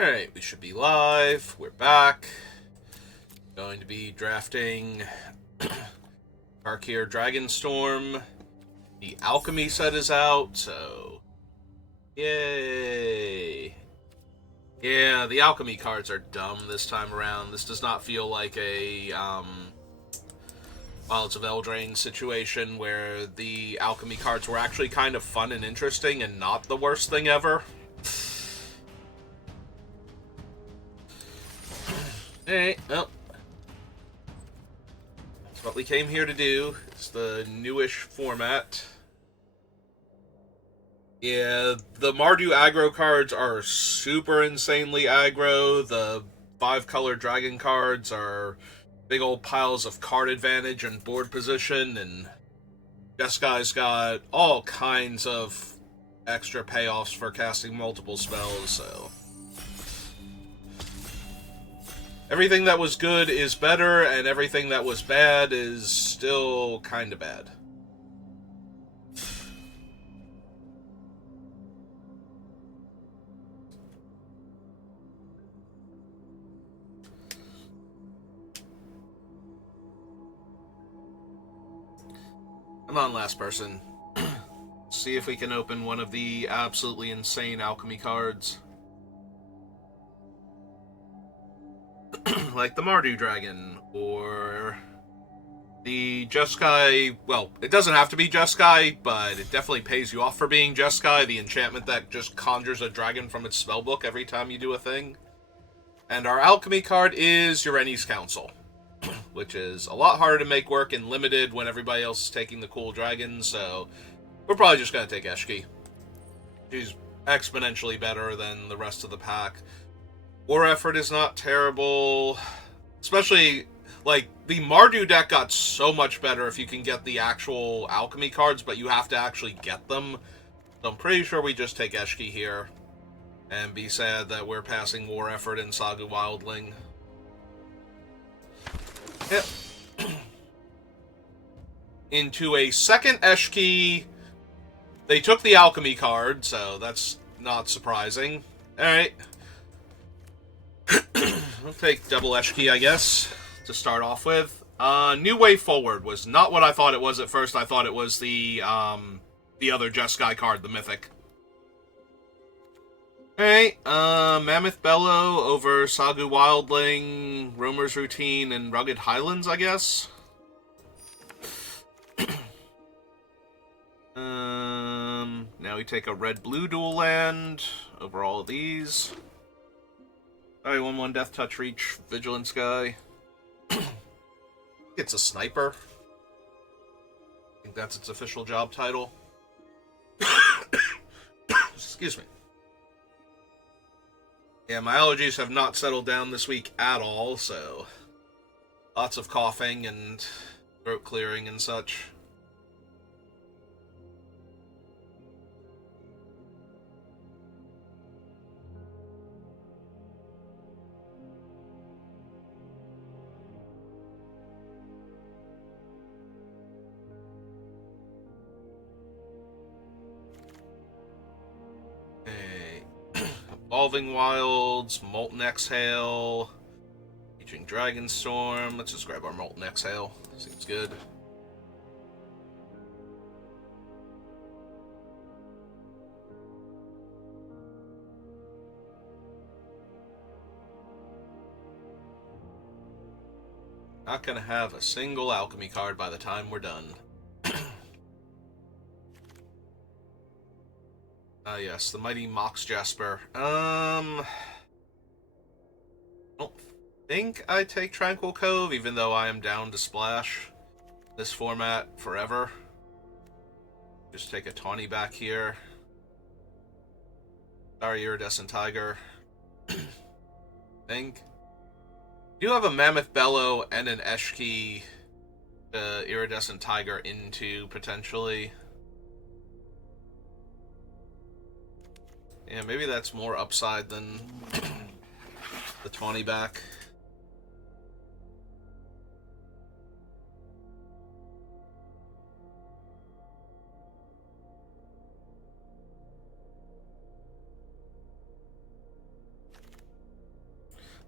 Alright, we should be live. We're back. Going to be drafting Tarkir Dragonstorm. The Alchemy set is out, so yay! Yeah, the Alchemy cards are dumb this time around. This does not feel like a Wilds of Eldraine situation where the Alchemy cards were actually kind of fun and interesting and not the worst thing ever. Alright, well, that's what we came here to do. It's the newish format. Yeah, the Mardu aggro cards are super insanely aggro. The 5-color dragon cards are big old piles of card advantage and board position, and Jeskai got all kinds of extra payoffs for casting multiple spells, so everything that was good is better, and everything that was bad is still kind of bad. I'm on last person. See if we can open one of the absolutely insane alchemy cards. Like the Mardu Dragon, or the Jeskai. Well, it doesn't have to be Jeskai, but it definitely pays you off for being Jeskai, the enchantment that just conjures a dragon from its spellbook every time you do a thing. And our alchemy card is Ureni's Council, which is a lot harder to make work in limited when everybody else is taking the cool dragon, so we're probably just going to take Eshki. She's exponentially better than the rest of the pack. War Effort is not terrible, especially, like, the Mardu deck got so much better if you can get the actual alchemy cards, but you have to actually get them. So I'm pretty sure we just take Eshki here and be sad that we're passing War Effort and Saga Wildling. Yep. Into a second Eshki. They took the alchemy card, so that's not surprising. Alright. I'll take double Eshki, I guess, to start off with. New Way Forward was not what I thought it was at first. I thought it was the other Jeskai card, the Mythic. Alright, Mammoth Bellow over Sagu Wildling, Roamer's Routine, and Rugged Highlands, I guess. Now we take a red-blue dual land over all of these. Alright, 1/1 Death Touch Reach, Vigilance guy. It's a sniper. I think that's its official job title. Excuse me. Yeah, my allergies have not settled down this week at all, so lots of coughing and throat clearing and such. Evolving Wilds, Molten Exhale, Reaching Dragonstorm. Let's just grab our Molten Exhale. Seems good. Not gonna have a single alchemy card by the time we're done. Yes, the mighty Mox Jasper. I don't think I take Tranquil Cove, even though I am down to splash this format forever. Just take a Tawny back here. Sorry, Iridescent Tiger. Think. You do have a Mammoth Bellow and an Eshki Iridescent Tiger into, potentially. Yeah, maybe that's more upside than the Tawny back.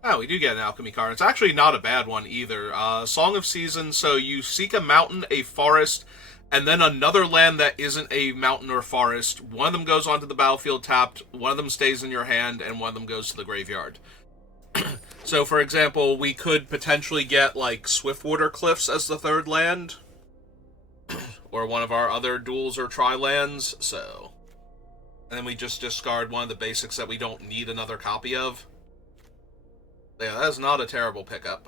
Oh, we do get an alchemy card. It's actually not a bad one either. Song of Seasons, so you seek a mountain, a forest, and then another land that isn't a mountain or forest. One of them goes onto the battlefield tapped, one of them stays in your hand, and one of them goes to the graveyard. So, for example, we could potentially get, like, Swiftwater Cliffs as the third land, or one of our other duals or tri-lands, so... And then we just discard one of the basics that we don't need another copy of. Yeah, that is not a terrible pickup.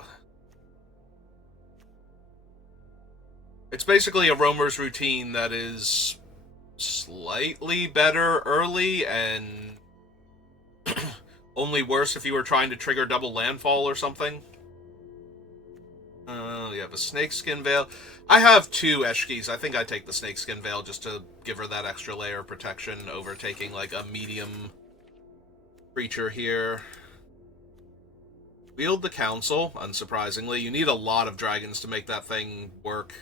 It's basically a roamer's routine that is slightly better early and only worse if you were trying to trigger double landfall or something. We have a snakeskin veil. I have 2 Eshkis. I think I take the snakeskin veil just to give her that extra layer of protection over taking like a medium creature here. Wield the Council, unsurprisingly. You need a lot of dragons to make that thing work.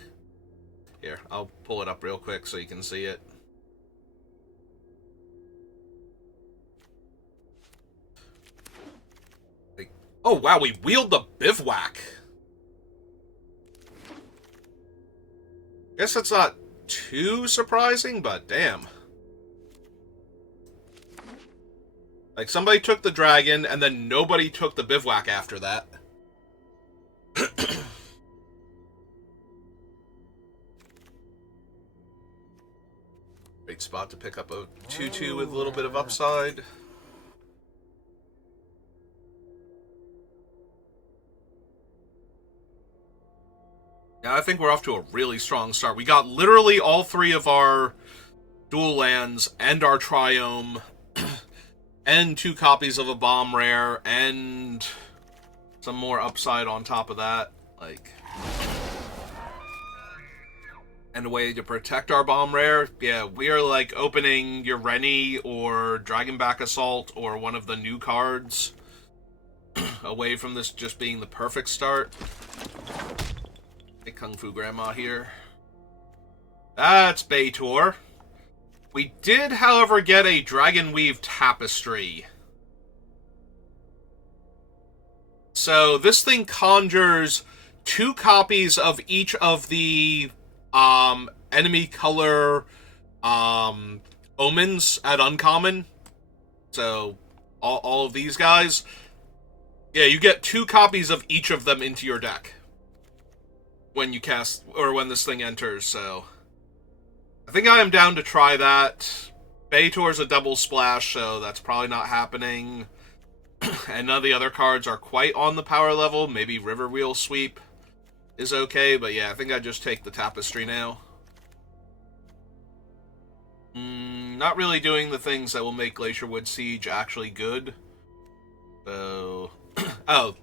Here, I'll pull it up real quick so you can see it. Oh, wow, we wield the Bivouac. Guess that's not too surprising, but damn. Like, somebody took the dragon, and then nobody took the Bivouac after that. Great spot to pick up a 2-2 with a little bit of upside. Yeah, I think we're off to a really strong start. We got literally all 3 of our dual lands, and our Triome, and 2 copies of a bomb rare, and some more upside on top of that. Like, and a way to protect our bomb rare. Yeah, we are like opening Ureni or Dragonback Assault or one of the new cards away from this just being the perfect start. Hey, Kung Fu Grandma here. That's Baitor. We did, however, get a Dragonweave Tapestry. So this thing conjures 2 copies of each of the enemy color omens at uncommon. So all of these guys. Yeah, you get 2 copies of each of them into your deck when you cast, or when this thing enters, so I think I am down to try that. Baitor's a double splash, so that's probably not happening. And none of the other cards are quite on the power level. Maybe Riverwheel Sweep is okay, but yeah, I think I just take the Tapestry now. Not really doing the things that will make Glacierwood Siege actually good. So... oh.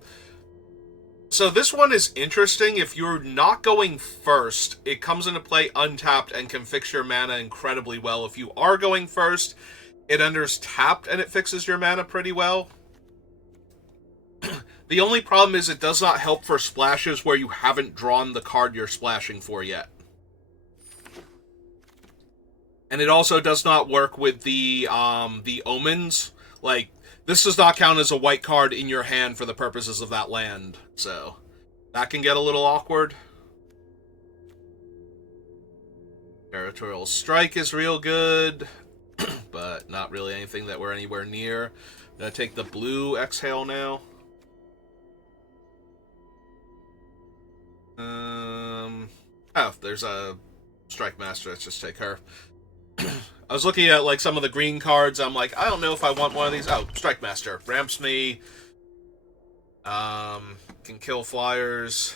So this one is interesting. If you're not going first, it comes into play untapped and can fix your mana incredibly well. If you are going first, it enters tapped and it fixes your mana pretty well. The only problem is it does not help for splashes where you haven't drawn the card you're splashing for yet. And it also does not work with the omens. Like, this does not count as a white card in your hand for the purposes of that land. So, that can get a little awkward. Territorial Strike is real good, but not really anything that we're anywhere near. I'm going to take the blue Exhale now. Oh, there's a Strike Master. Let's just take her. I was looking at, like, some of the green cards. I'm like, I don't know if I want one of these. Oh, Strike Master. Ramps me. Can kill flyers.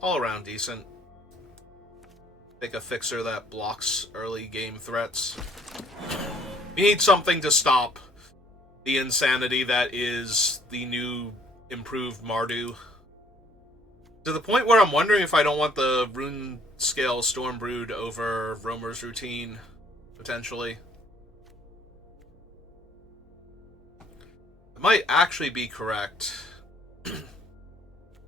All around decent. Take a fixer that blocks early game threats. We need something to stop the insanity that is the new improved Mardu. To the point where I'm wondering if I don't want the Rune Scale Stormbrood over Roamer's Routine, potentially. I might actually be correct.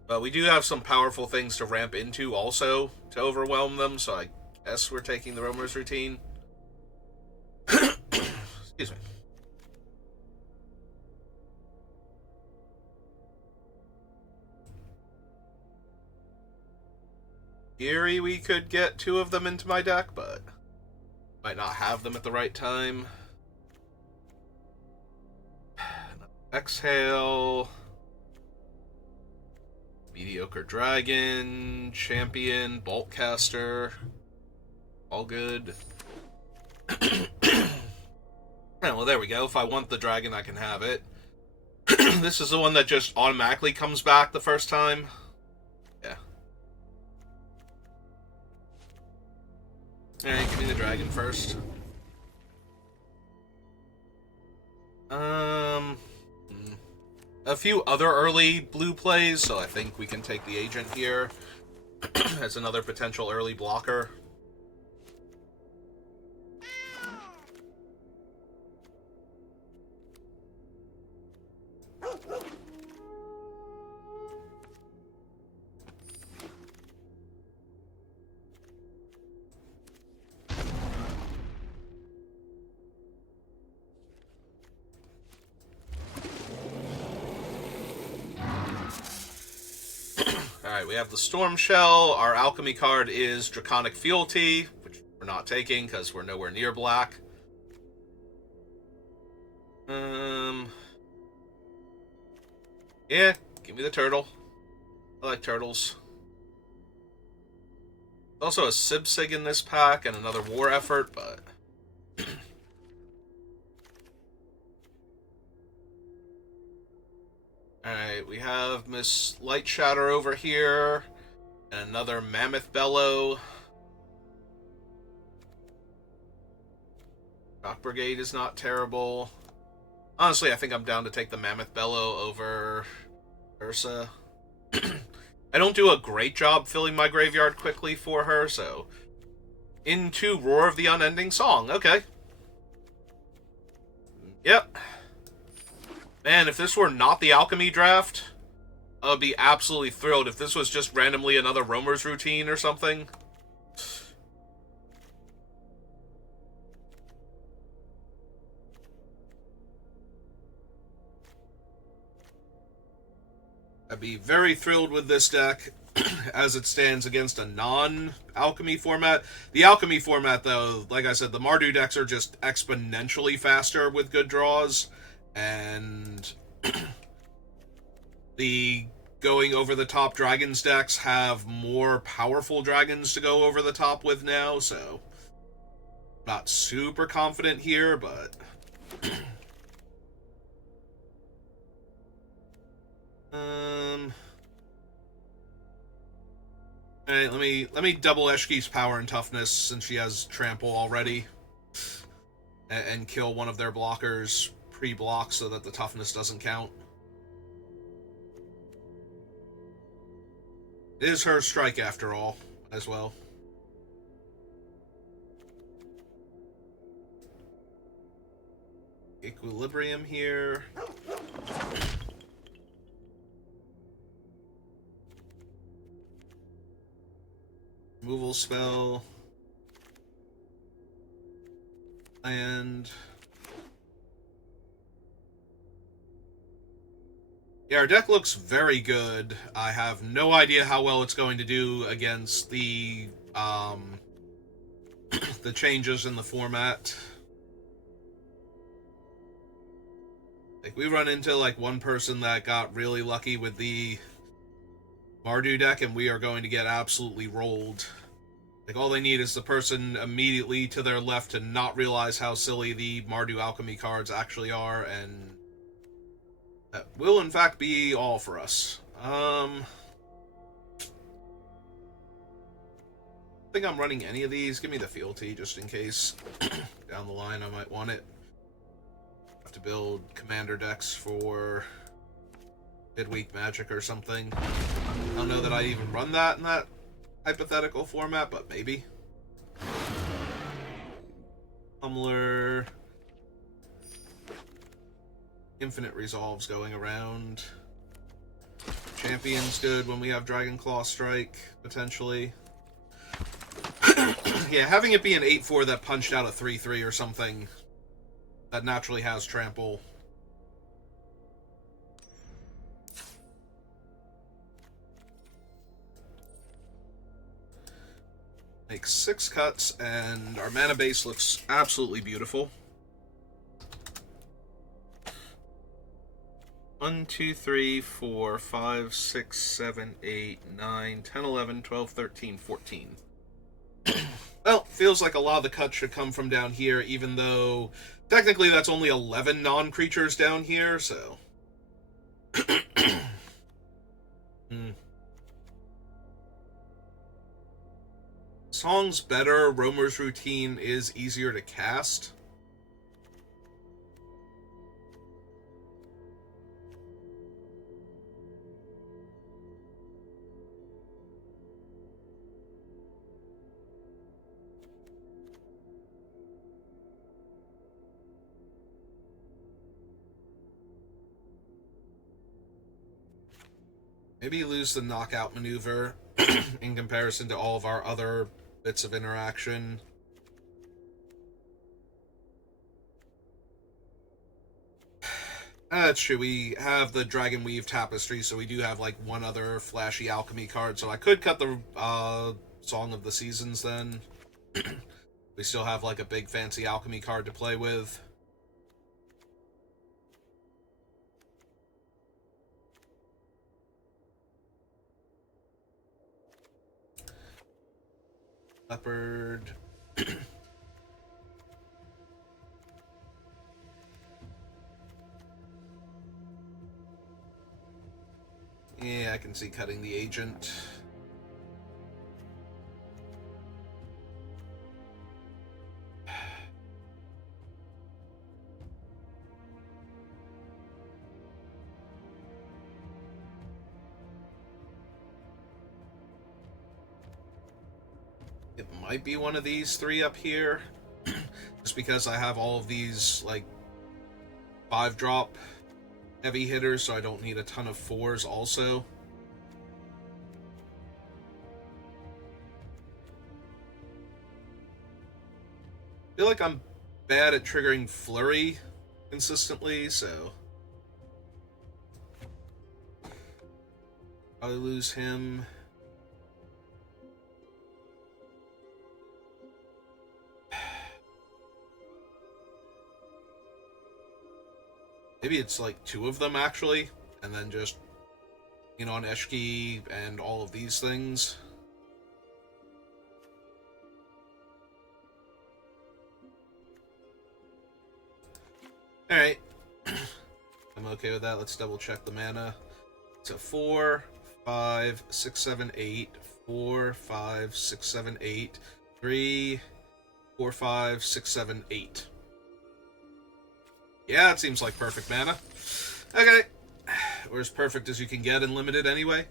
But we do have some powerful things to ramp into also to overwhelm them, so I guess we're taking the Roamer's Routine. Excuse me. theory, we could get 2 of them into my deck, but might not have them at the right time. Exhale. Mediocre Dragon, Champion, Boltcaster. All good. Well, there we go. If I want the dragon, I can have it. This is the one that just automatically comes back the first time. Yeah. Alright, give me the dragon first. A few other early blue plays, so I think we can take the agent here as another potential early blocker. Alright, we have the Storm Shell. Our alchemy card is Draconic Fealty, which we're not taking because we're nowhere near black. Yeah, give me the turtle. I like turtles. Also a Sibsig in this pack and another war effort, but alright, we have Miss Light Shatter over here, and another Mammoth Bellow. Shock Brigade is not terrible. Honestly, I think I'm down to take the Mammoth Bellow over Ursa. I don't do a great job filling my graveyard quickly for her, so... Into Roar of the Unending Song, okay. Yep. Man, if this were not the Alchemy Draft, I would be absolutely thrilled if this was just randomly another Roamer's Routine or something. I'd be very thrilled with this deck as it stands against a non-Alchemy format. The Alchemy format, though, like I said, the Mardu decks are just exponentially faster with good draws, and the going over the top dragons decks have more powerful dragons to go over the top with now, so not super confident here, but Alright, let me double Eshki's power and toughness since she has trample already, and kill one of their blockers pre-block so that the toughness doesn't count. It is her strike after all, as well. Equilibrium here. Removal spell. And yeah, our deck looks very good. I have no idea how well it's going to do against the the changes in the format. Like, we run into like one person that got really lucky with the Mardu deck, and we are going to get absolutely rolled. Like, all they need is the person immediately to their left to not realize how silly the Mardu Alchemy cards actually are, and that will, in fact, be all for us. I think I'm running any of these. Give me the fealty, just in case. Down the line, I might want it. Have to build commander decks for midweek Magic or something. I don't know that I even run that in that hypothetical format, but maybe. Humbler. Infinite Resolves going around. Champion's good when we have Dragonclaw Strike, potentially. Yeah, having it be an 8-4 that punched out a 3-3 or something that naturally has trample. Make 6 cuts, and our mana base looks absolutely beautiful. 1, 2, 3, 4, 5, 6, 7, 8, 9, 10, 11, 12, 13, 14. Well, feels like a lot of the cuts should come from down here, even though technically that's only 11 non-creatures down here, so... Song's better, Roamer's Routine is easier to cast. Maybe lose the knockout maneuver in comparison to all of our other bits of interaction. That's true. We have the Dragon Weave Tapestry, so we do have like one other flashy alchemy card. So I could cut the Song of the Seasons then. We still have like a big fancy alchemy card to play with. Leopard. Yeah, I can see cutting the agent. It might be one of these 3 up here, just because I have all of these, like, 5-drop heavy hitters, so I don't need a ton of 4s also. I feel like I'm bad at triggering Flurry consistently, so... I'll lose him. Maybe it's like 2 of them, actually, and then just, you know, on Eshki and all of these things. Alright. I'm okay with that. Let's double check the mana. So 4, 5, 6, 7, 8, 4, 5, 6, 7, 8, 3, 4, 5, 6, 7, 8. Yeah, it seems like perfect mana. Okay. Or as perfect as you can get in Limited anyway.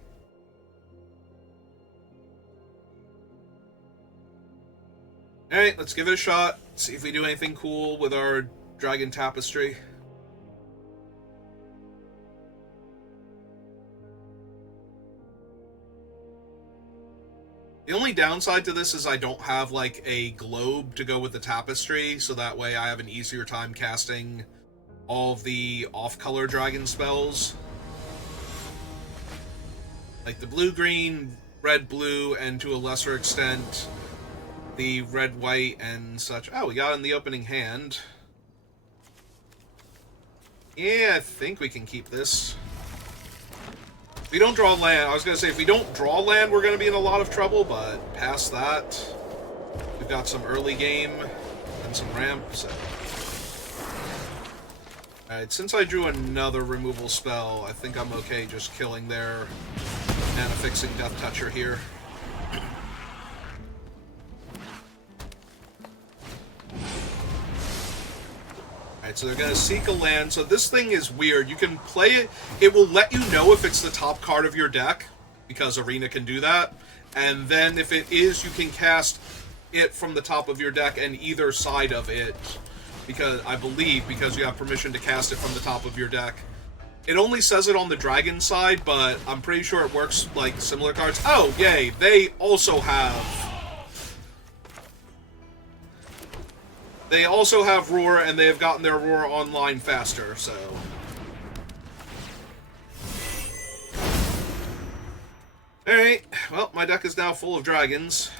Alright, let's give it a shot. See if we do anything cool with our Dragon Tapestry. The only downside to this is I don't have, like, a globe to go with the tapestry, so that way I have an easier time casting all of the off-color dragon spells. Like the blue-green, red-blue, and to a lesser extent, the red-white and such. Oh, we got in the opening hand. Yeah, I think we can keep this. If we don't draw land, I was going to say, if we don't draw land, we're going to be in a lot of trouble, but past that, we've got some early game and some ramp, so... Alright, since I drew another removal spell, I think I'm okay just killing their mana-fixing Death Toucher here. Alright, so they're going to seek a land. So this thing is weird. You can play it. It will let you know if it's the top card of your deck, because Arena can do that. And then if it is, you can cast it from the top of your deck and either side of it. Because, I believe, because you have permission to cast it from the top of your deck. It only says it on the dragon side, but I'm pretty sure it works like similar cards. Oh, yay! They also have... They also have Roar, and they have gotten their Roar online faster, so... Alright, well, my deck is now full of dragons.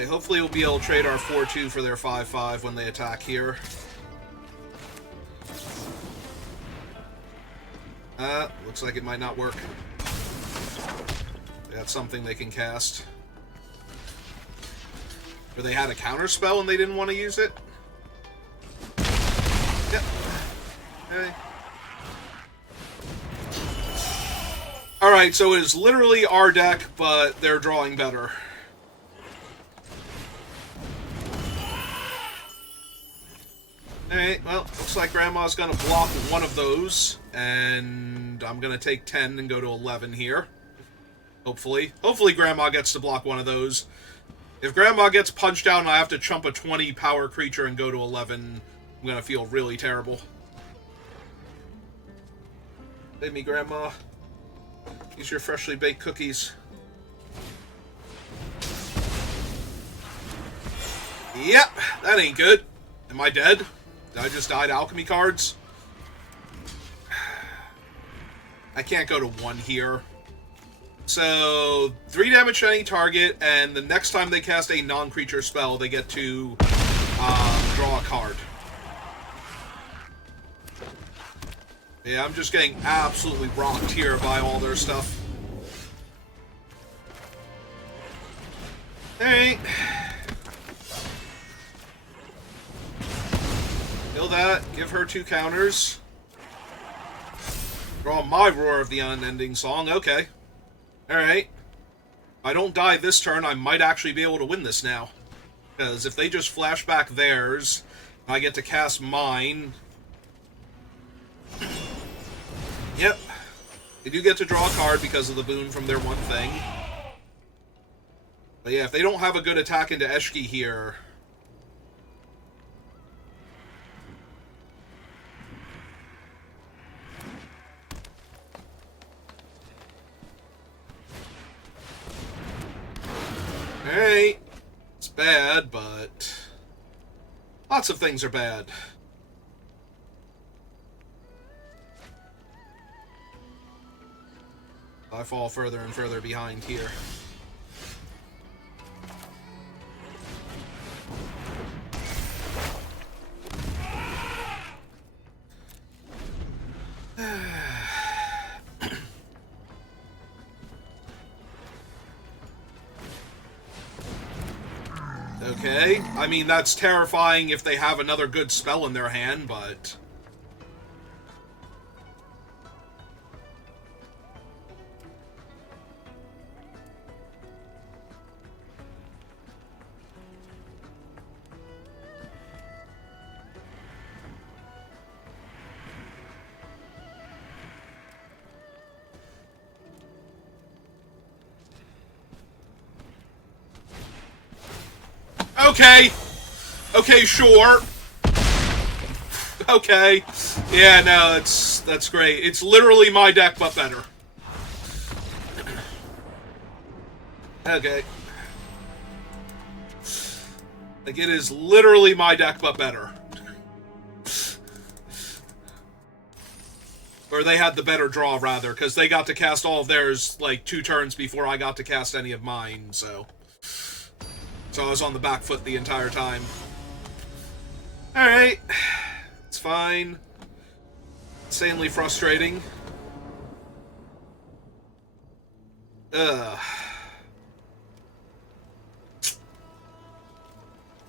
Alright, hopefully we'll be able to trade our 4-2 for their 5-5 when they attack here. Looks like it might not work. They got something they can cast. Or they had a counter spell and they didn't want to use it? Yep. Okay. Alright, so it is literally our deck, but they're drawing better. Alright, well, looks like Grandma's gonna block one of those, and I'm gonna take 10 and go to 11 here. Hopefully. Hopefully Grandma gets to block one of those. If Grandma gets punched out and I have to chump a 20 power creature and go to 11, I'm gonna feel really terrible. Save me, Grandma. Use your freshly baked cookies. Yep, that ain't good. Am I dead? Did I just die to alchemy cards? I can't go to 1 here. So, 3 damage to any target, and the next time they cast a non-creature spell, they get to draw a card. Yeah, I'm just getting absolutely rocked here by all their stuff. Alright. Kill that, give her 2 counters. Draw my Roar of the Unending Song, okay. Alright. If I don't die this turn, I might actually be able to win this now. Because if they just flash back theirs, and I get to cast mine... Yep. They do get to draw a card because of the boon from their one thing. But yeah, if they don't have a good attack into Eshki here... Alright. It's bad, but... lots of things are bad. I fall further and further behind here. Okay, I mean, that's terrifying if they have another good spell in their hand, but... Okay! Okay, sure. Okay. Yeah, no, that's great. It's literally my deck, but better. Okay. Like, it is literally my deck, but better. Or they had the better draw, rather, because they got to cast all of theirs, like, 2 turns before I got to cast any of mine, so... So I was on the back foot the entire time. Alright. It's fine. Insanely frustrating. Ugh.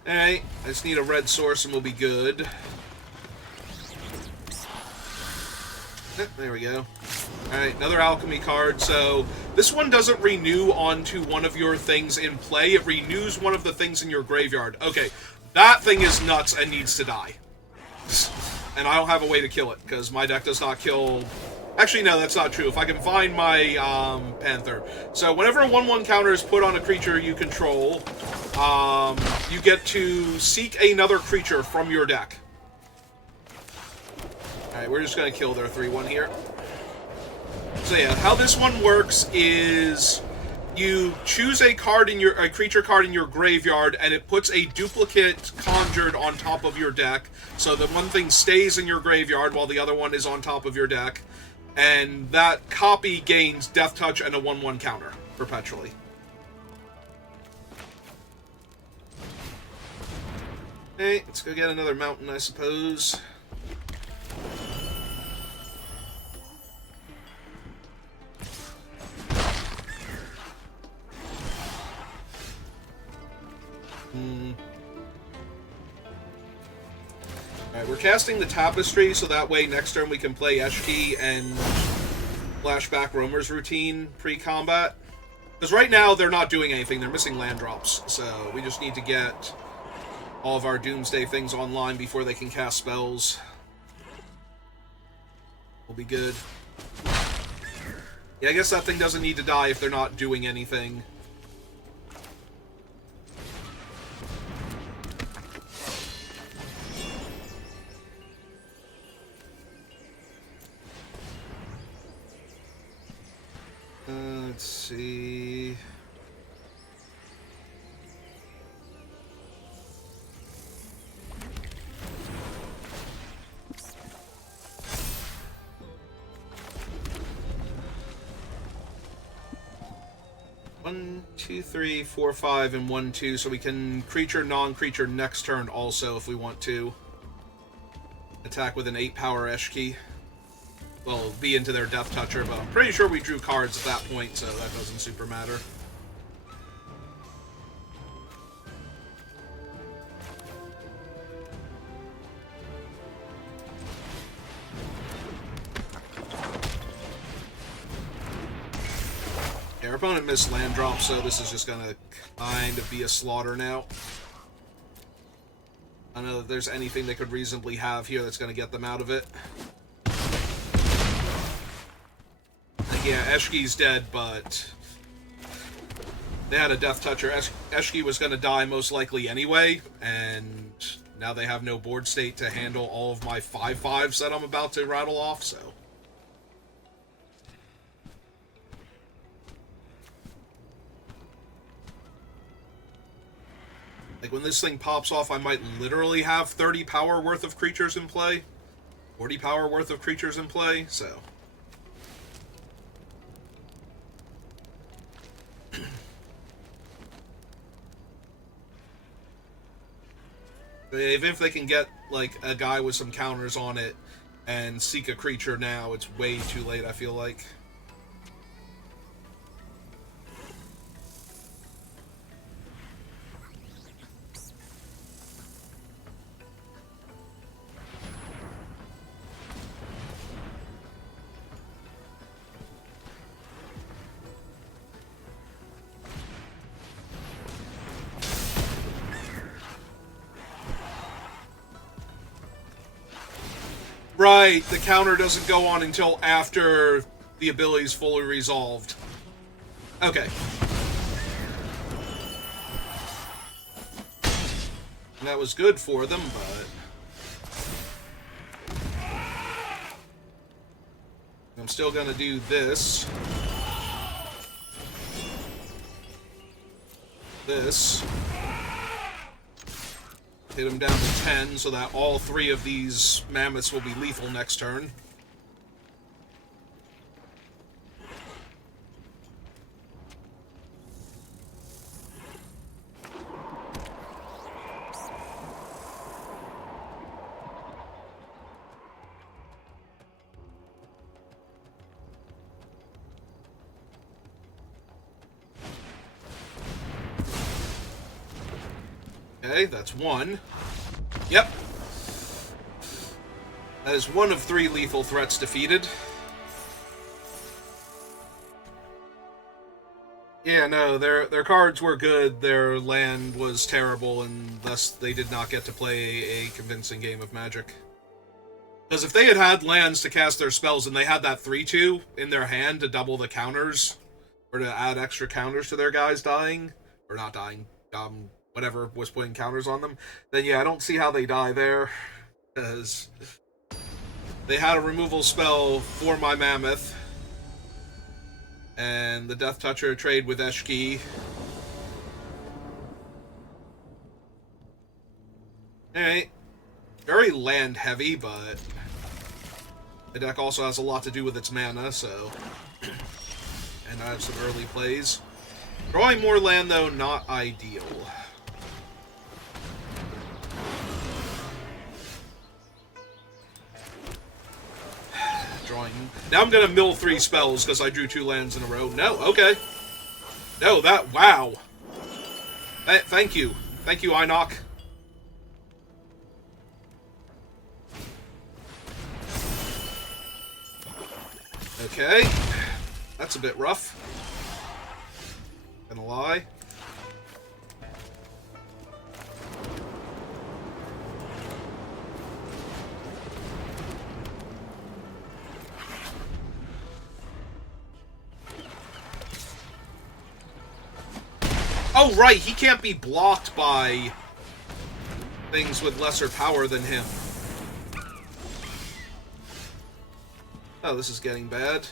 Alright. I just need a red source and we'll be good. There we go. Alright, another alchemy card. So, this one doesn't renew onto one of your things in play. It renews one of the things in your graveyard. Okay, that thing is nuts and needs to die. And I don't have a way to kill it, because my deck does not kill... Actually, no, that's not true. If I can find my Panther. So, whenever a 1/1 counter is put on a creature you control, you get to seek another creature from your deck. Alright, we're just going to kill their 3/1 here. So yeah, how this one works is you choose a creature card in your graveyard, and it puts a duplicate conjured on top of your deck. So the one thing stays in your graveyard while the other one is on top of your deck. And that copy gains Death Touch and a 1/1 counter perpetually. Okay, let's go get another mountain, I suppose. Alright, we're casting the Tapestry, so that way next turn we can play Eshki and Flashback Roamer's Routine pre-combat. Because right now they're not doing anything, they're missing land drops, so we just need to get all of our Doomsday things online before they can cast spells. We'll be good. Yeah, I guess that thing doesn't need to die if they're not doing anything. Let's see... 1, 2, 3, 4, 5, and 1, 2, so we can creature, non-creature next turn also if we want to. Attack with an 8-power Eshki. Well, be into their Death Toucher, but I'm pretty sure we drew cards at that point, so that doesn't super matter. Yeah, our opponent missed land drop, so this is just gonna kind of be a slaughter now. I don't know if there's anything they could reasonably have here that's gonna get them out of it. Yeah, Eshki's dead, but they had a Death Toucher. Eshki was going to die most likely anyway, and now they have no board state to handle all of my 5/5s that I'm about to rattle off, so... Like, when this thing pops off, I might literally have 30 power worth of creatures in play. 40 power worth of creatures in play, so... Even if they can get, like, a guy with some counters on it and seek a creature now, it's way too late, I feel like. Right, the counter doesn't go on until after the ability's fully resolved. Okay. And that was good for them, but... I'm still gonna do this. This. Hit him down to 10, so that all 3 of these mammoths will be lethal next turn. Okay, that's 1. Yep. That is 1 of 3 lethal threats defeated. Yeah, no, their cards were good, their land was terrible, and thus they did not get to play a convincing game of Magic. Because if they had had lands to cast their spells and they had that 3/2 in their hand to double the counters, or to add extra counters to their guys dying, or not dying, whatever was putting counters on them, then yeah, I don't see how they die there, because they had a removal spell for my Mammoth, and the Death Toucher trade with Eshki. Alright. Very land heavy, but the deck also has a lot to do with its mana, so... and I have some early plays. Drawing more land, though, not ideal. Now I'm gonna mill 3 spells because I drew 2 lands in a row. No, okay. No, that... Wow. Thank you. Thank you, Inoc. Okay. That's a bit rough. Gonna lie. Oh, right, he can't be blocked by things with lesser power than him. Oh, this is getting bad.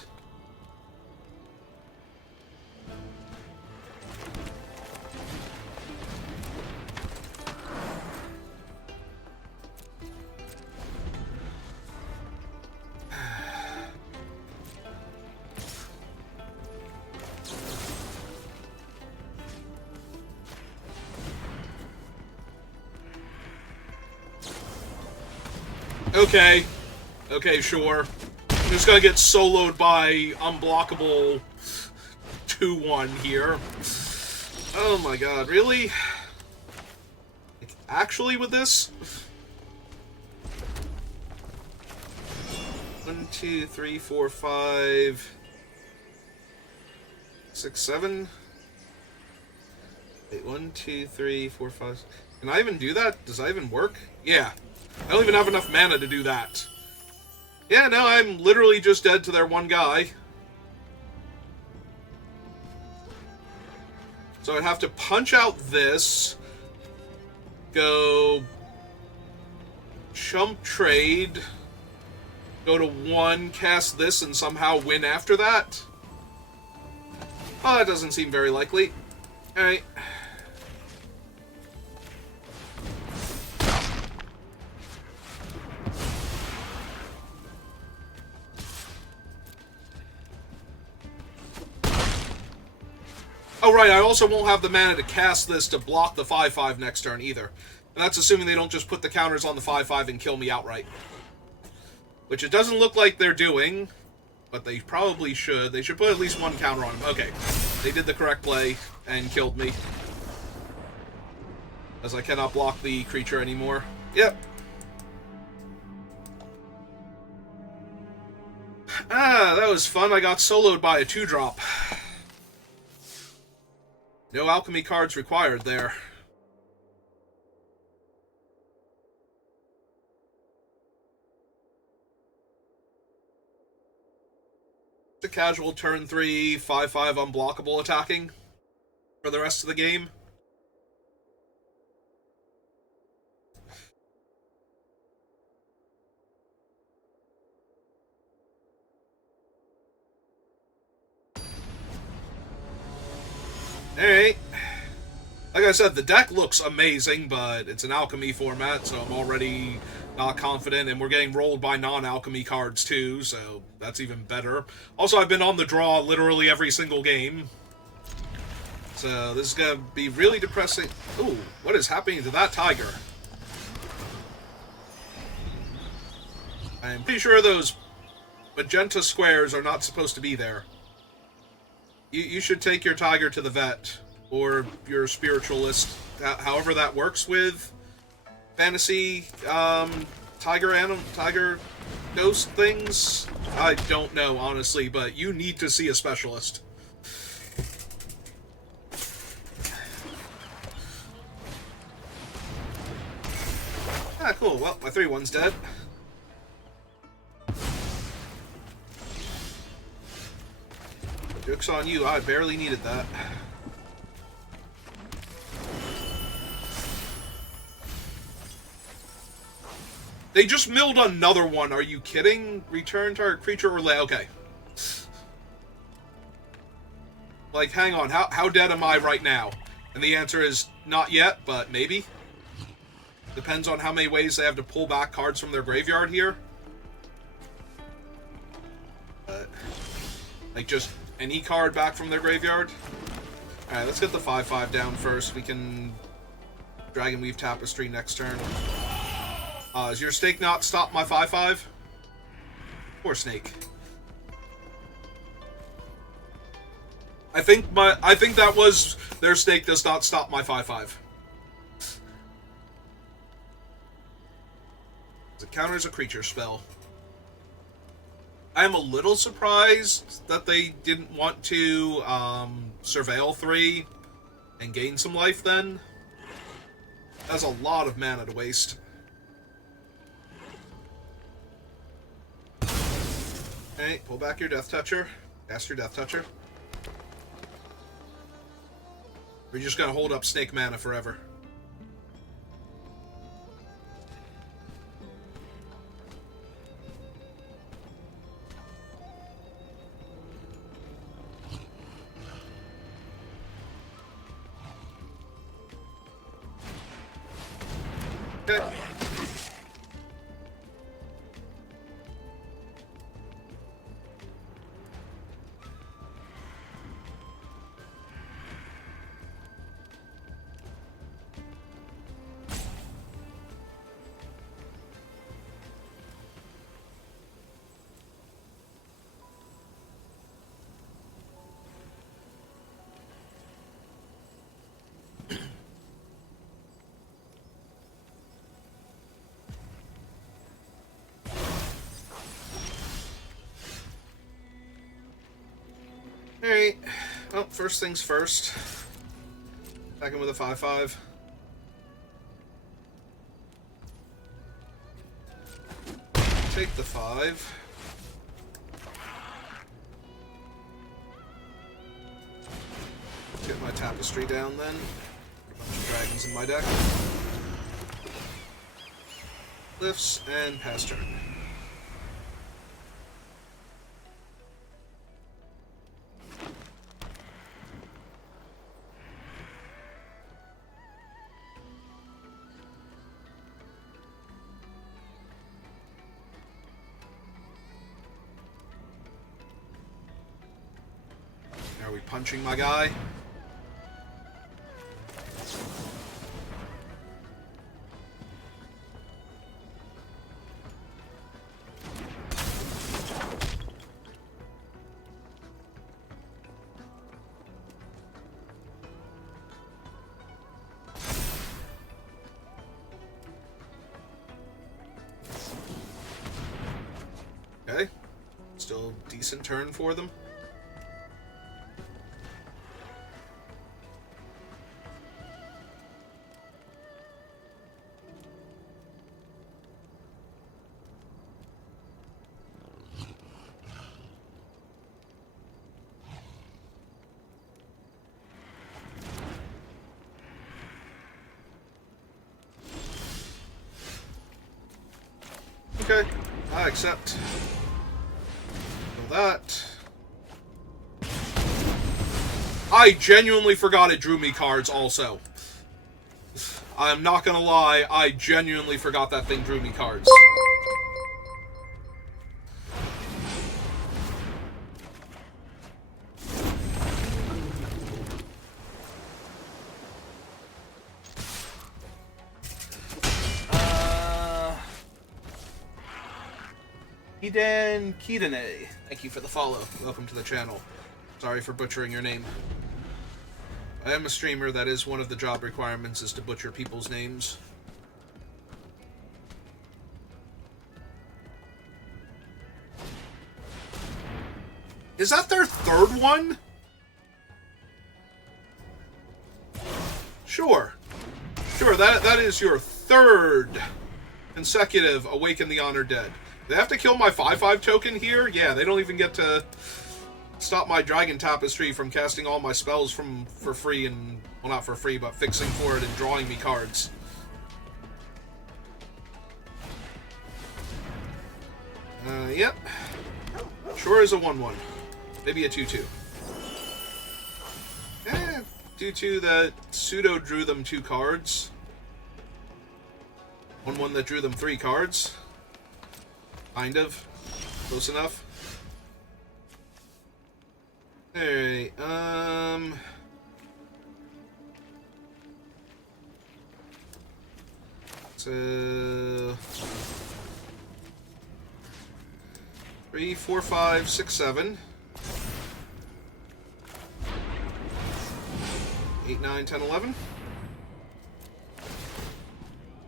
Okay. Okay, sure. I'm just gonna get soloed by unblockable 2-1 here. Oh my god, really? Like, actually with this? 1, 2, 3, 4, 5... 6, 7? Wait, 1, 2, 3, 4, 5... Can I even do that? Does that even work? Yeah. I don't even have enough mana to do that. Yeah, no, I'm literally just dead to their one guy. So I'd have to punch out this, go chump trade, go to 1, cast this, and somehow win after that? Oh, that doesn't seem very likely. Alright. Oh, right, I also won't have the mana to cast this to block the 5/5 next turn either. And that's assuming they don't just put the counters on the 5/5 and kill me outright. Which it doesn't look like they're doing, but they probably should. They should put at least 1 counter on him. Okay, they did the correct play and killed me. As I cannot block the creature anymore. Yep. Ah, that was fun. I got soloed by a 2-drop. No alchemy cards required there. The casual turn 3, 5/5 unblockable attacking for the rest of the game. Alright. Like I said, the deck looks amazing, but it's an alchemy format, so I'm already not confident, and we're getting rolled by non-alchemy cards too, so that's even better. Also, I've been on the draw literally every single game. So this is gonna be really depressing. Ooh, what is happening to that tiger? I'm pretty sure those magenta squares are not supposed to be there. You should take your tiger to the vet, or your spiritualist, however that works with fantasy, tiger ghost things. I don't know, honestly, but you need to see a specialist. Ah, cool. Well, my 3/1's dead. Joke's on you, I barely needed that. They just milled another one, are you kidding? Return target creature or okay. Like, hang on, how dead am I right now? And the answer is not yet, but maybe. Depends on how many ways they have to pull back cards from their graveyard here. Like, just any card back from their graveyard. Alright, let's get the 5/5 down first. We can Dragon Weave Tapestry next turn. Is your snake not stop my 5/5? Poor snake. I think that was their stake does not stop my 5/5. It counters a creature spell. I am a little surprised that they didn't want to surveil 3 and gain some life then. That's a lot of mana to waste. Okay, pull back your Death Toucher. Cast your Death Toucher. We're just gonna hold up snake mana forever. Okay. Alright. Well, first things first. Attacking with a 5/5. Take the 5. Get my tapestry down then. A bunch of dragons in my deck. Lifts and pass turn. Are we punching my guy? Okay. Still a decent turn for them. Okay, I accept. That. I genuinely forgot it drew me cards also. I'm not gonna lie, I genuinely forgot that thing drew me cards. Eden Kidane, thank you for the follow. Welcome to the channel. Sorry for butchering your name. I am a streamer, that is one of the job requirements, is to butcher people's names. Is that their third one? Sure. Sure, that is your third consecutive Awaken the Honored Dead. They have to kill my 5/5 token here? Yeah, they don't even get to stop my Dragon Tapestry from casting all my spells for free and... Well, not for free, but fixing for it and drawing me cards. Yep. Sure is a 1/1. Maybe a 2/2. 2/2 that pseudo drew them 2 cards. 1/1 that drew them 3 cards. Kind of. Close enough. Alright, so 3, 4, 5, 6, 7. 8, 9, 10, 11.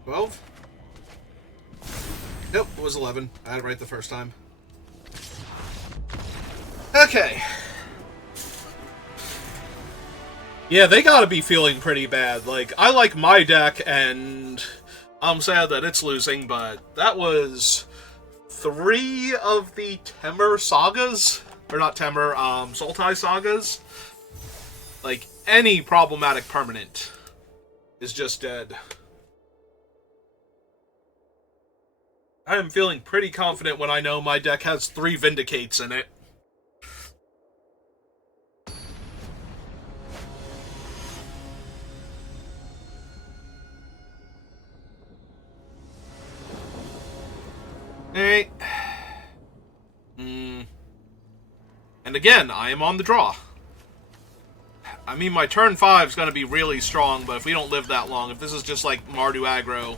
12. Nope, it was 11. I had it right the first time. Okay. Yeah, they gotta be feeling pretty bad. Like, I like my deck, and I'm sad that it's losing, but that was 3 of the Temur sagas? Or not Temur, Sultai sagas. Like, any problematic permanent is just dead. I am feeling pretty confident when I know my deck has 3 Vindicates in it. Alright. And again, I am on the draw. I mean, my turn 5 is going to be really strong, but if we don't live that long, if this is just like Mardu aggro...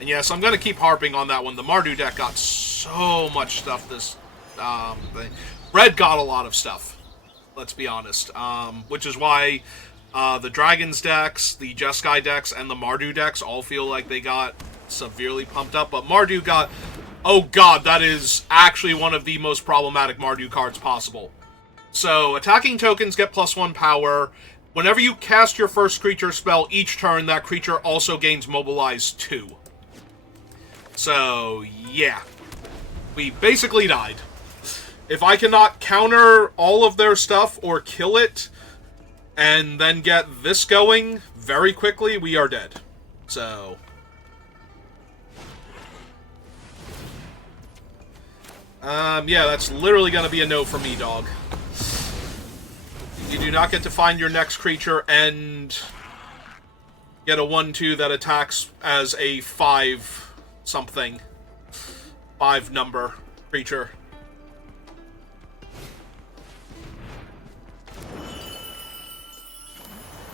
And yes, I'm going to keep harping on that one. The Mardu deck got so much stuff this thing. Red got a lot of stuff, let's be honest. Which is why the Dragons decks, the Jeskai decks, and the Mardu decks all feel like they got severely pumped up. But Mardu got... Oh god, that is actually one of the most problematic Mardu cards possible. So, attacking tokens get +1 power. Whenever you cast your first creature spell each turn, that creature also gains Mobilize 2. So, yeah. We basically died. If I cannot counter all of their stuff or kill it, and then get this going very quickly, we are dead. So... yeah, that's literally going to be a no for me, dog. You do not get to find your next creature and get a 1/2 that attacks as a 5-something. 5-number creature.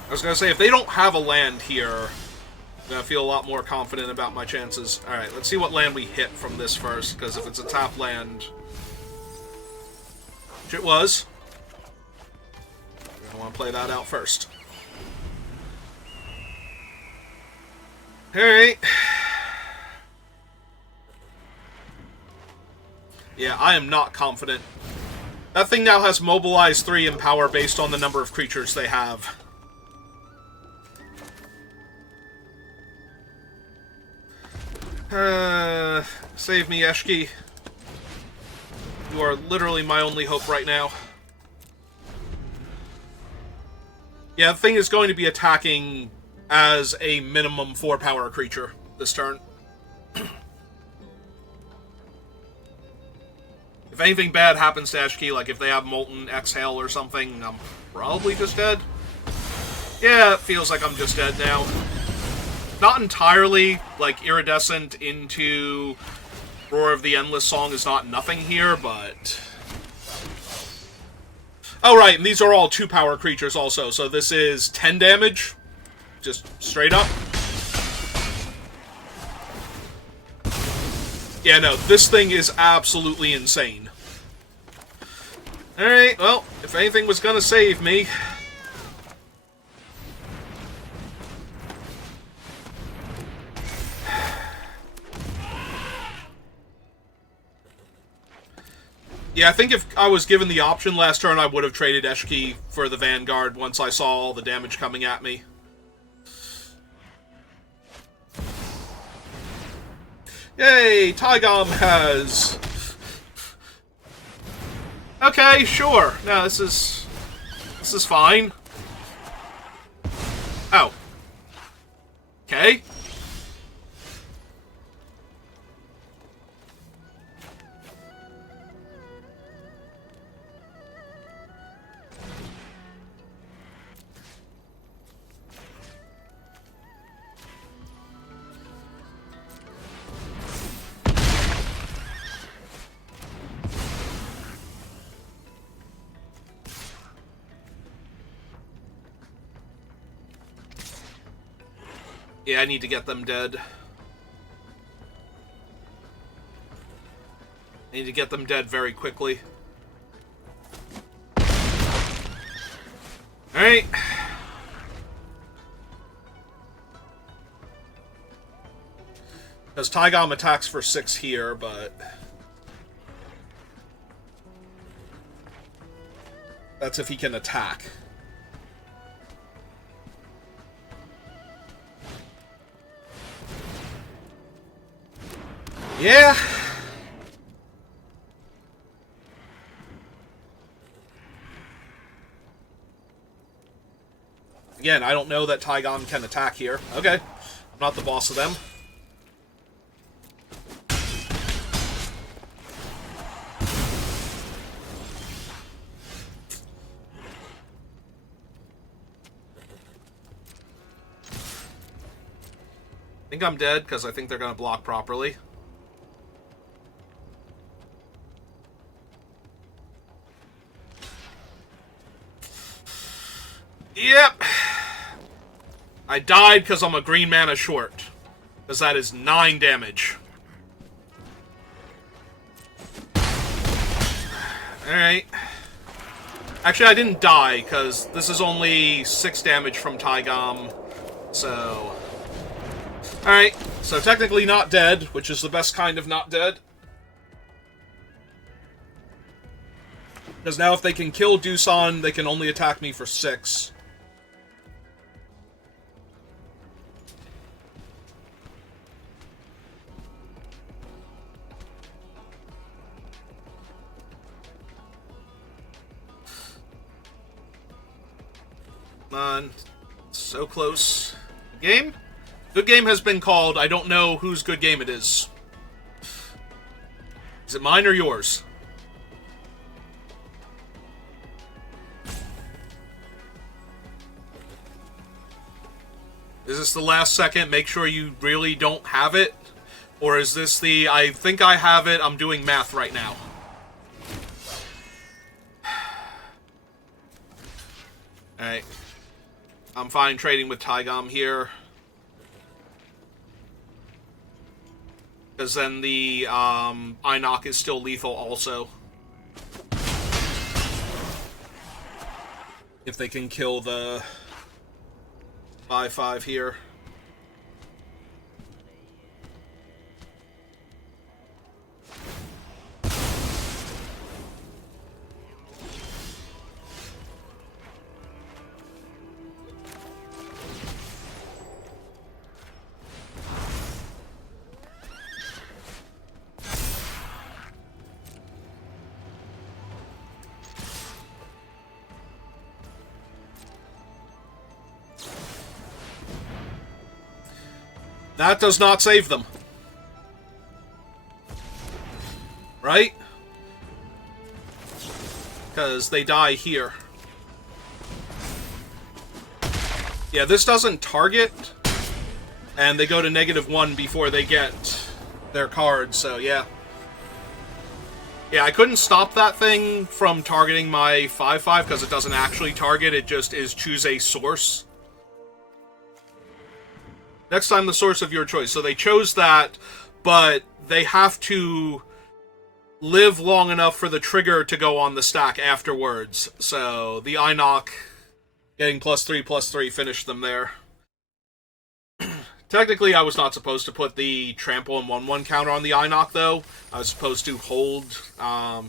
I was going to say, if they don't have a land here, I'm going to feel a lot more confident about my chances. Alright, let's see what land we hit from this first, because if it's a tap land... Which it was. I want to play that out first. Alright. Yeah, I am not confident. That thing now has Mobilize 3 in power based on the number of creatures they have. Save me, Eshki. You are literally my only hope right now. Yeah, the thing is going to be attacking as a minimum 4-power creature this turn. If anything bad happens to Eshki, like if they have Molten Exhale or something, I'm probably just dead. Yeah, it feels like I'm just dead now. Not entirely, like, Iridescent into Roar of the Endless Song is not nothing here, but... Oh, right, and these are all 2-power creatures also, so this is 10 damage. Just straight up. Yeah, no, this thing is absolutely insane. Alright, well, if anything was gonna save me... Yeah, I think if I was given the option last turn, I would have traded Eshki for the Vanguard once I saw all the damage coming at me. Yay! Tygom has... Okay, sure. No, this is fine. Oh. Okay. Yeah, I need to get them dead. I need to get them dead very quickly. Alright. Because Taigam attacks for 6 here, but... that's if he can attack. Yeah. Again, I don't know that Taigam can attack here. Okay. I'm not the boss of them. I think I'm dead, because I think they're going to block properly. Yep. I died because I'm a green mana short. Because that is 9 damage. Alright. Actually, I didn't die, because this is only 6 damage from Taigam. So... alright, so technically not dead, which is the best kind of not dead. Because now if they can kill Doosan, they can only attack me for 6. Come on. So close. Game? Good game has been called. I don't know whose good game it is. Is it mine or yours? Is this the last second? Make sure you really don't have it? Or is this the, I think I have it, I'm doing math right now? Alright. I'm fine trading with Taigam here. Because then the Einok is still lethal also. If they can kill the 5/5 here. That does not save them. Right? Because they die here. Yeah, this doesn't target. And they go to -1 before they get their card, so yeah. Yeah, I couldn't stop that thing from targeting my 5/5 because it doesn't actually target, it just is choose a source. Next time, the source of your choice. So they chose that, but they have to live long enough for the trigger to go on the stack afterwards. So the Einok getting +3/+3 finished them there. Technically, I was not supposed to put the trample and 1/1 counter on the Einok, though. I was supposed to hold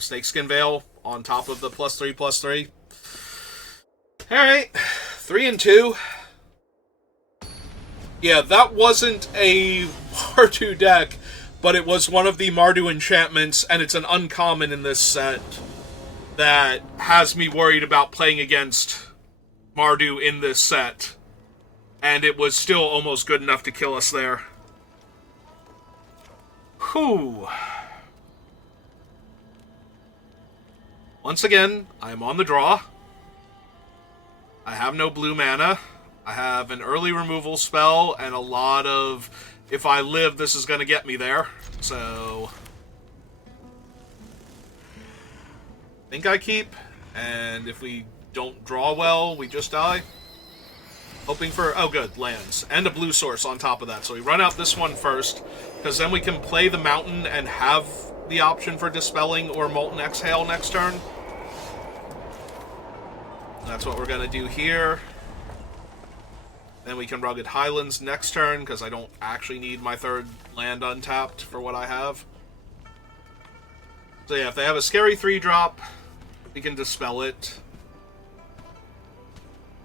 Snakeskin Veil on top of the +3/+3. Alright, 3 and 2. Yeah, that wasn't a Mardu deck, but it was one of the Mardu enchantments, and it's an uncommon in this set that has me worried about playing against Mardu in this set. And it was still almost good enough to kill us there. Whew. Once again, I am on the draw. I have no blue mana. I have an early removal spell and a lot of, if I live, this is going to get me there. So, I think I keep, and if we don't draw well, we just die. Hoping for, oh good, lands. And a blue source on top of that. So we run out this one first, because then we can play the mountain and have the option for Dispelling or Molten Exhale next turn. That's what we're going to do here. Then we can Rugged Highlands next turn, because I don't actually need my third land untapped for what I have. So yeah, if they have a scary 3-drop, we can dispel it.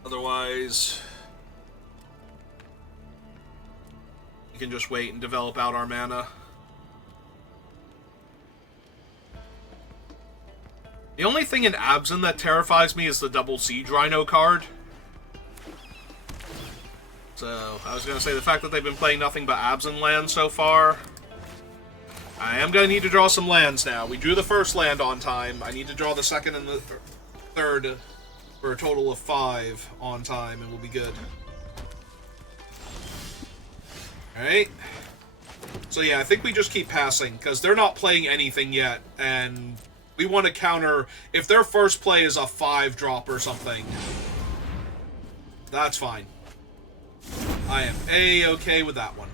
Otherwise, we can just wait and develop out our mana. The only thing in Abzan that terrifies me is the double Siege Rhino card. So, I was going to say, the fact that they've been playing nothing but Abzan lands so far. I am going to need to draw some lands now. We drew the first land on time. I need to draw the second and the third for a total of 5 on time, and we'll be good. Alright. So yeah, I think we just keep passing, because they're not playing anything yet, and we want to counter... If their first play is a 5-drop or something, that's fine. I am A-okay with that one.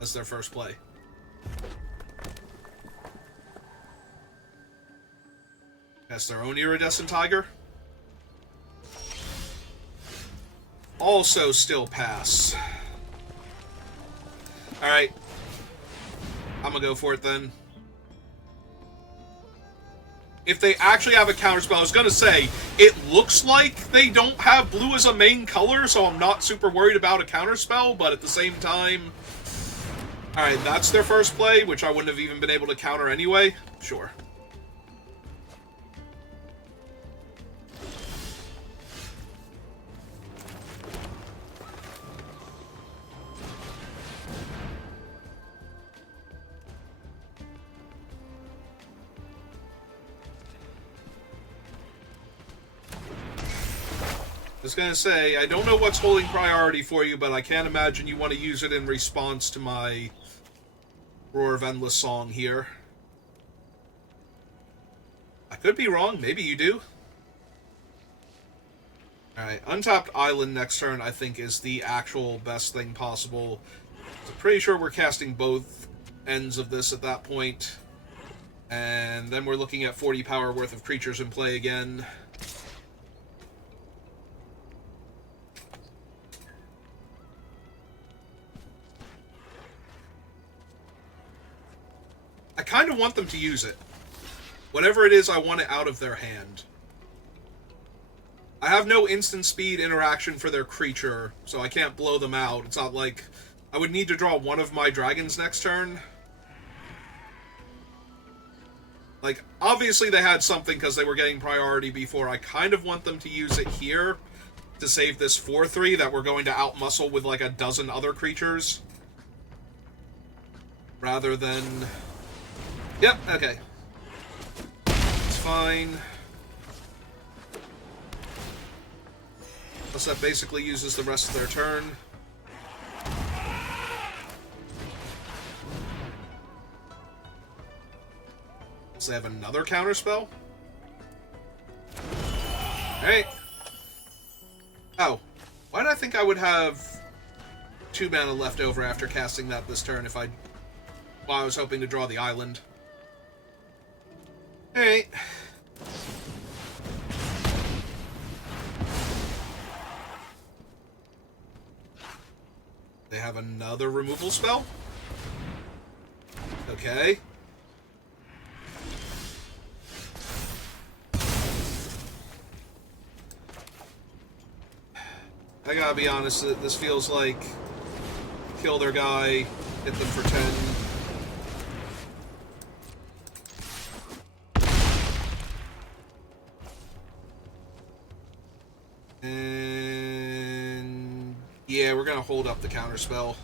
That's their first play. That's their own Iridescent Tiger. Also still pass. Alright. I'm gonna go for it then. If they actually have a counterspell, I was gonna say, it looks like they don't have blue as a main color, so I'm not super worried about a counterspell, but at the same time... Alright, that's their first play, which I wouldn't have even been able to counter anyway. Sure. I was gonna say, I don't know what's holding priority for you, but I can't imagine you want to use it in response to my Roar of Endless song here. I could be wrong, maybe you do. Alright, Untapped Island next turn, I think, is the actual best thing possible. I'm pretty sure we're casting both ends of this at that point. And then we're looking at 40 power worth of creatures in play again. I kind of want them to use it. Whatever it is, I want it out of their hand. I have no instant speed interaction for their creature, so I can't blow them out. It's not like I would need to draw one of my dragons next turn. Like, obviously they had something because they were getting priority before. I kind of want them to use it here to save this 4/3 that we're going to outmuscle with like a dozen other creatures. Rather than... Yep, okay. It's fine. Plus that basically uses the rest of their turn. Does they have another counterspell? Alright. Oh. Why did I think I would have 2 mana left over after casting that this turn if I... Well, I was hoping to draw the island. Alright. They have another removal spell? Okay. I gotta be honest, this feels like kill their guy, hit them for 10. And yeah, we're gonna hold up the counterspell.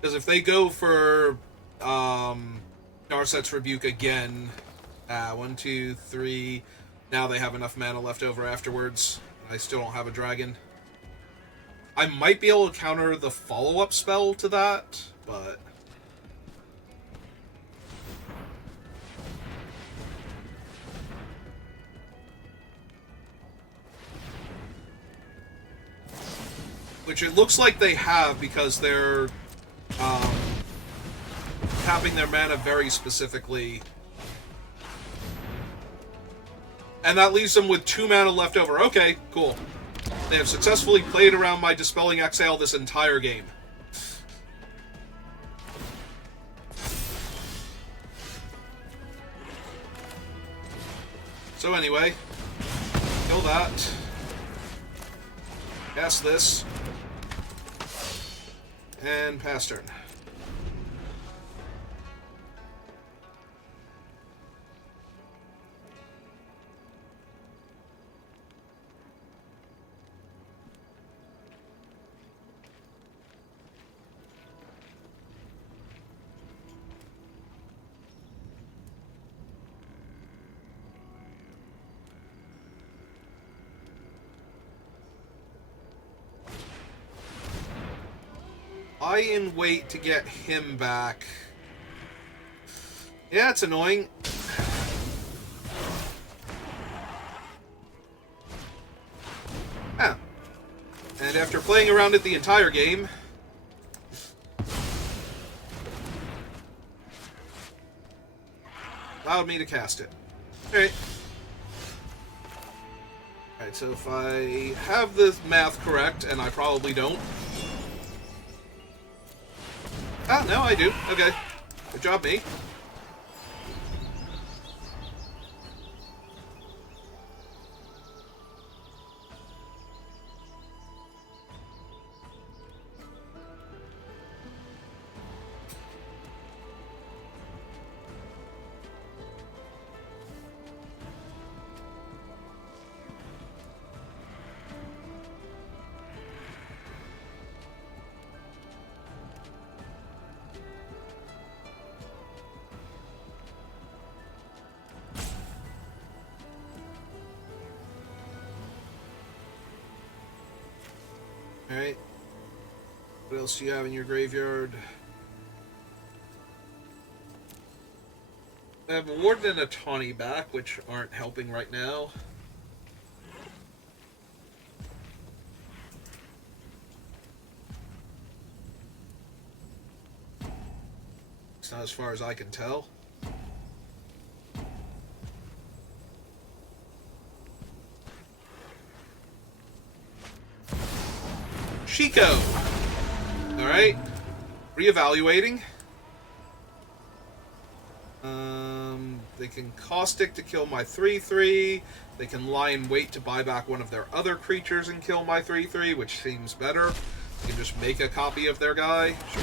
Because if they go for Narset's Rebuke again, 1, 2, 3, now they have enough mana left over afterwards. I still don't have a dragon. I might be able to counter the follow-up spell to that, but... Which it looks like they have because they're tapping their mana very specifically. And that leaves them with 2 mana left over. Okay, cool. They have successfully played around my Dispelling Exhale this entire game. So anyway, kill that. Cast this. And pass turn. Lie in wait to get him back. Yeah, it's annoying. Ah. And after playing around it the entire game, allowed me to cast it. Alright. Alright, so if I have the math correct, and I probably don't. Ah, no, I do. Okay. Good job, me. Alright. What else do you have in your graveyard? I have a Warden and a Tawny back, which aren't helping right now. It's not as far as I can tell. Chico! Alright. Reevaluating. They can Caustic to kill my 3/3. They can lie in wait to buy back one of their other creatures and kill my 3/3, which seems better. They can just make a copy of their guy. Sure.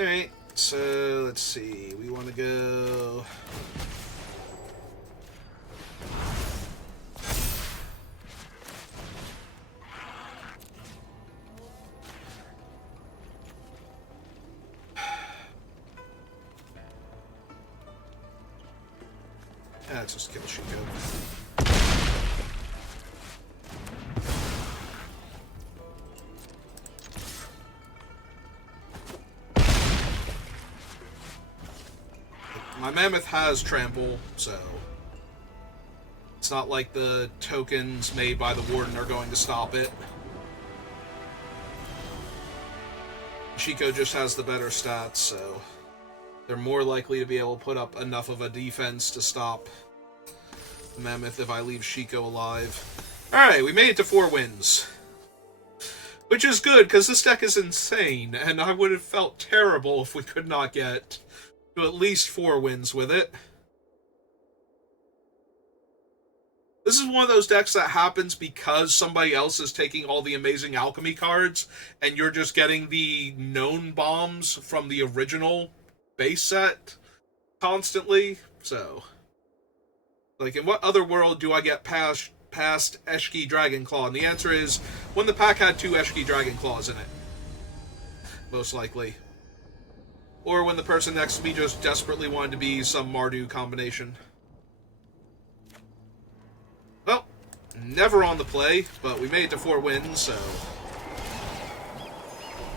Alright, so let's see. We want to go... Let's just kill Chico. My Mammoth has Trample, so it's not like the tokens made by the Warden are going to stop it. Chico just has the better stats, so they're more likely to be able to put up enough of a defense to stop the Mammoth if I leave Chico alive. Alright, we made it to 4 wins. Which is good, because this deck is insane, and I would have felt terrible if we could not get to at least 4 wins with it. This is one of those decks that happens because somebody else is taking all the amazing alchemy cards, and you're just getting the known bombs from the original base set constantly. So, like, in what other world do I get past Eshki Dragonclaw? And the answer is when the pack had 2 Eshki Dragonclaws in it. Most likely. Or when the person next to me just desperately wanted to be some Mardu combination. Well, never on the play, but we made it to 4 wins, so...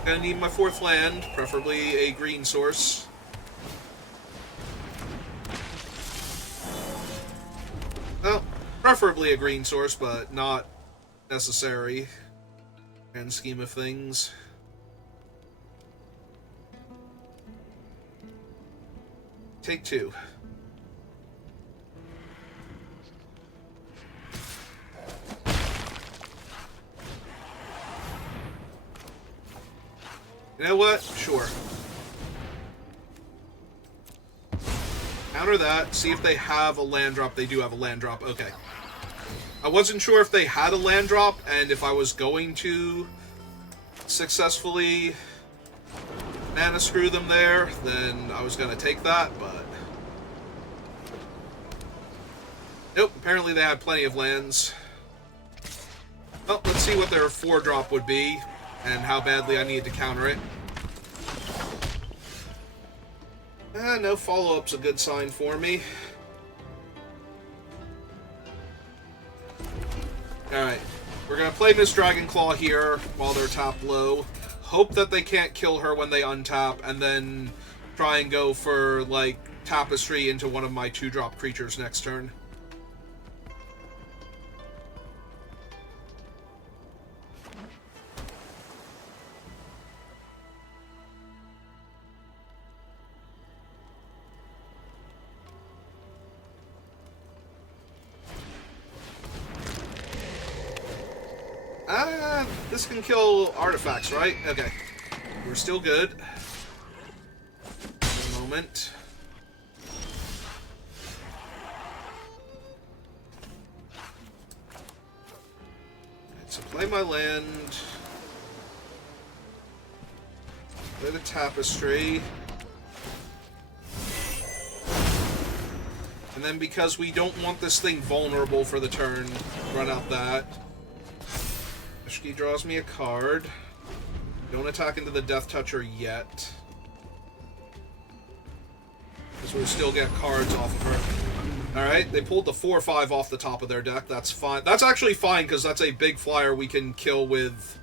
Gonna need my 4th land, preferably a green source. Well, preferably a green source, but not necessary in the scheme of things. Take 2. You know what? Sure. Counter that. See if they have a land drop. They do have a land drop. Okay. I wasn't sure if they had a land drop, and if I was going to successfully mana screw them there, then I was going to take that, but... Nope, apparently they had plenty of lands. Well, let's see what their 4-drop would be, and how badly I need to counter it. No follow-up's a good sign for me. Alright, we're going to play Miss Dragonclaw here while they're top low. Hope that they can't kill her when they untap, and then try and go for, like, Tapestry into one of my 2-drop creatures next turn. This can kill artifacts, right? Okay. We're still good. For a moment. Right, so play my land. Play the Tapestry. And then because we don't want this thing vulnerable for the turn, run out that. He draws me a card. Don't attack into the Death Toucher yet. Because we'll still get cards off of her. Alright, they pulled the 4/5 off the top of their deck. That's fine. That's actually fine, because that's a big flyer we can kill with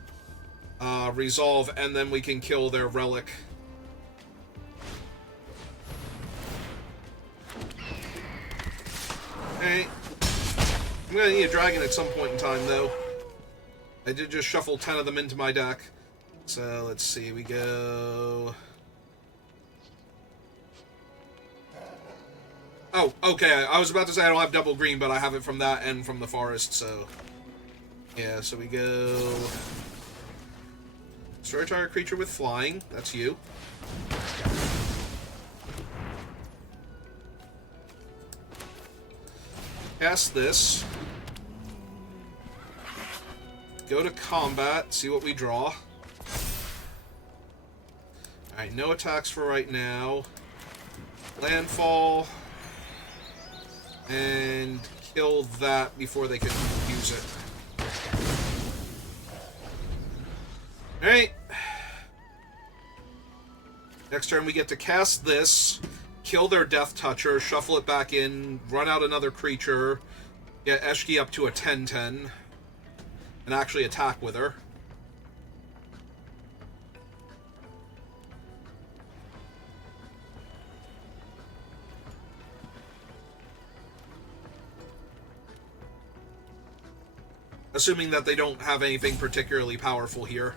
Resolve, and then we can kill their Relic. Alright. I'm gonna need a dragon at some point in time, though. I did just shuffle 10 of them into my deck. So, let's see, we go... Oh, okay, I was about to say I don't have double green, but I have it from that and from the forest, so... Yeah, so we go... Destroy target creature with flying. That's you. Cast this. Go to combat, see what we draw. Alright, no attacks for right now. Landfall. And kill that before they can use it. Alright. Next turn we get to cast this, kill their Death Toucher, shuffle it back in, run out another creature, get Eshki up to a 10/10. And actually attack with her. Assuming that they don't have anything particularly powerful here.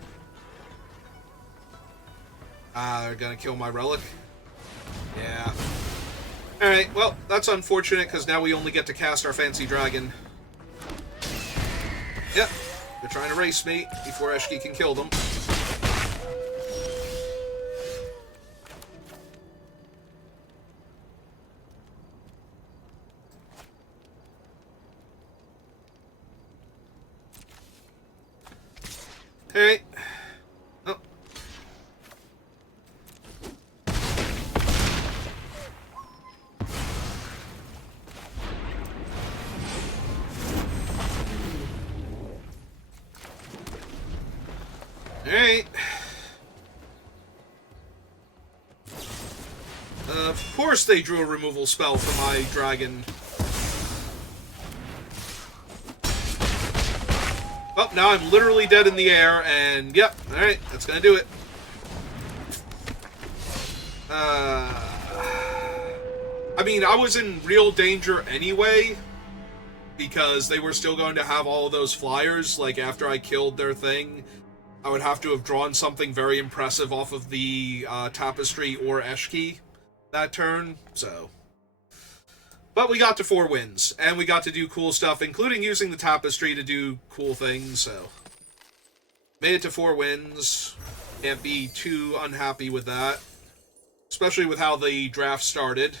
They're gonna kill my Relic. Yeah. Alright, well, that's unfortunate, because now we only get to cast our Fancy Dragon. Yep. They're trying to race me before Eshki can kill them. Hey. Oh. Alright. Of course they drew a removal spell for my dragon. Well, now I'm literally dead in the air, and yep, alright, that's gonna do it. I mean, I was in real danger anyway, because they were still going to have all of those flyers, like, after I killed their thing. I would have to have drawn something very impressive off of the Tapestry or Eshki. that turn, so. But we got to 4 wins, and we got to do cool stuff, including using the tapestry to do cool things, so. Made it to 4 wins. Can't be too unhappy with that. Especially with how the draft started.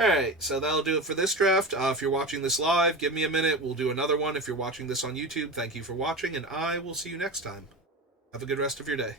Alright, so that'll do it for this draft. If you're watching this live, give me a minute. We'll do another one. If you're watching this on YouTube, thank you for watching, and I will see you next time. Have a good rest of your day.